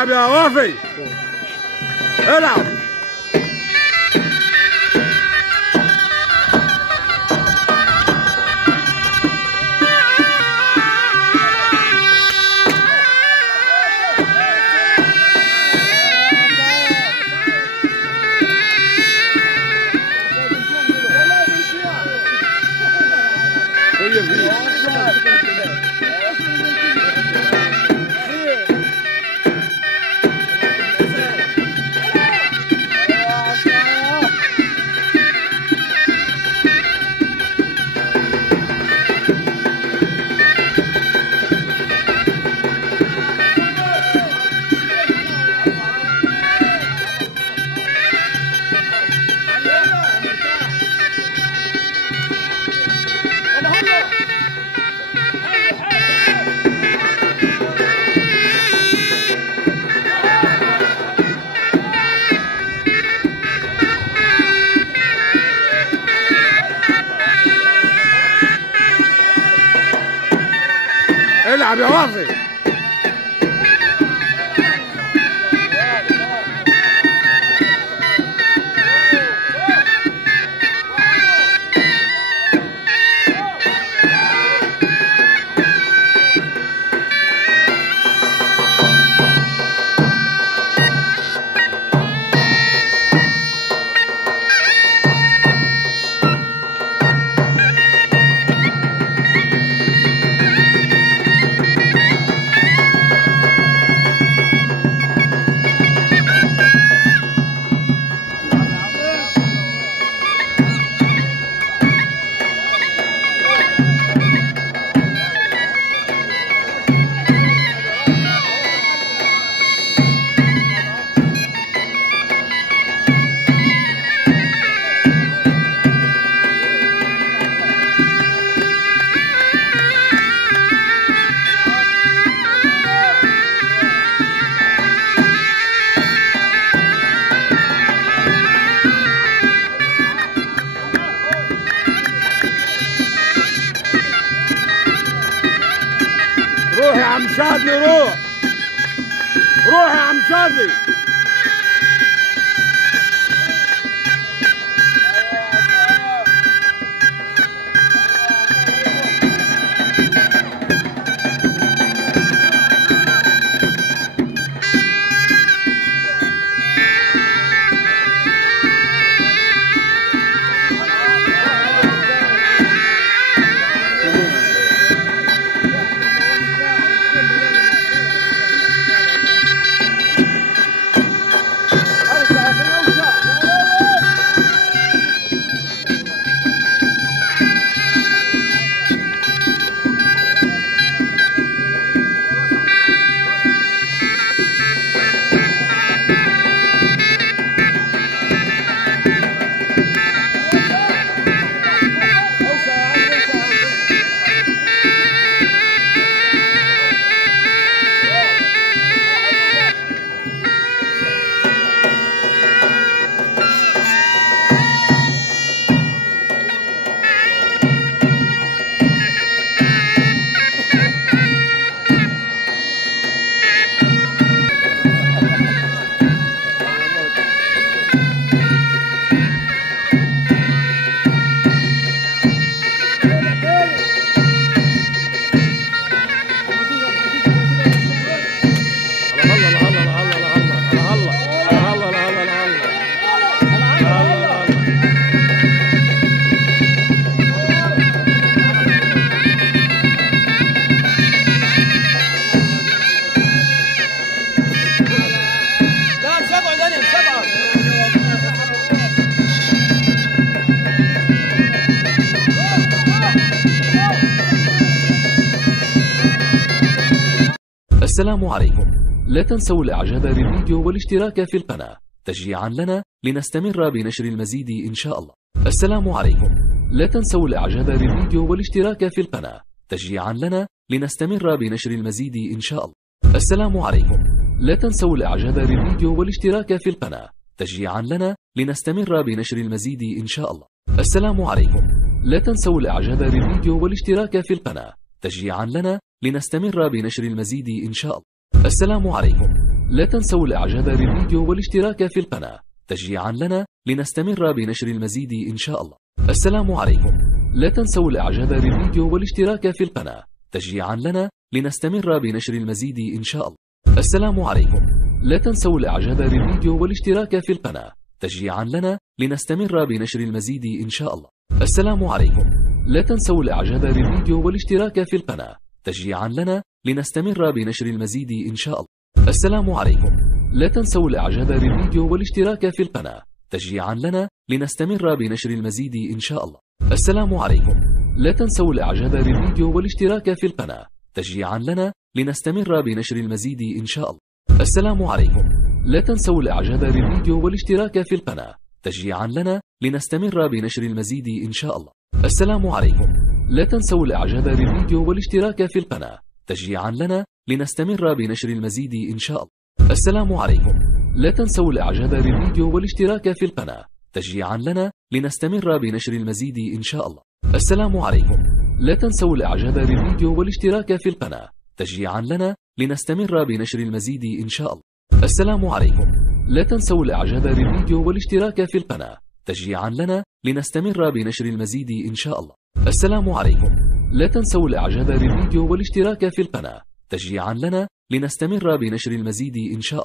العب يا وافي، العب. العب يا وافي. روح يا عم شادلي، روح روح يا عم شادلي. السلام عليكم. لا تنسوا الاعجاب بالفيديو والاشتراك في القناة تشجيعا لنا لنستمر بنشر المزيد ان شاء الله. السلام عليكم. لا تنسوا الاعجاب بالفيديو والاشتراك في القناة تشجيعا لنا لنستمر بنشر المزيد ان شاء الله. السلام عليكم. لا تنسوا الاعجاب بالفيديو والاشتراك في القناة تشجيعا لنا لنستمر بنشر المزيد ان شاء الله. السلام عليكم. لا تنسوا الاعجاب بالفيديو والاشتراك في القناة تشجيعا لنا لنستمر بنشر المزيد ان شاء الله. السلام عليكم. لا تنسوا الإعجاب بالفيديو والاشتراك في القناة تشجيعا لنا لنستمر بنشر المزيد إن شاء الله. السلام عليكم. لا تنسوا الإعجاب بالفيديو والاشتراك في القناة تشجيعا لنا لنستمر بنشر المزيد إن شاء الله. السلام عليكم. لا تنسوا الإعجاب بالفيديو والاشتراك في القناة تشجيعا لنا لنستمر بنشر المزيد إن شاء الله. السلام عليكم. لا تنسوا الإعجاب بالفيديو والاشتراك في القناة تشجيعا لنا لنستمر بنشر المزيد إن شاء الله. السلام عليكم. لا تنسوا الإعجاب بالفيديو والاشتراك في القناة تشجيعا لنا لنستمر بنشر المزيد إن شاء الله. السلام عليكم. لا تنسوا الإعجاب بالفيديو والاشتراك في القناة تشجيعا لنا لنستمر بنشر المزيد إن شاء الله. السلام عليكم. لا تنسوا الإعجاب بالفيديو والاشتراك في القناة تشجيعا لنا لنستمر بنشر المزيد إن شاء الله. السلام عليكم. لا تنسوا الإعجاب بالفيديو والاشتراك في القناة تشجيعا لنا لنستمر بنشر المزيد إن شاء الله. السلام عليكم. لا تنسوا الإعجاب بالفيديو والاشتراك في القناة تشجيعا لنا لنستمر بنشر المزيد إن شاء الله. السلام عليكم. لا تنسوا الإعجاب بالفيديو والاشتراك في القناة تشجيعا لنا لنستمر بنشر المزيد إن شاء الله. السلام عليكم. لا تنسوا الإعجاب بالفيديو والاشتراك في القناة تشجيعا لنا لنستمر بنشر المزيد إن شاء الله. السلام عليكم. لا تنسوا الإعجاب بالفيديو والاشتراك في القناة تشجيعا لنا لنستمر بنشر المزيد إن شاء الله.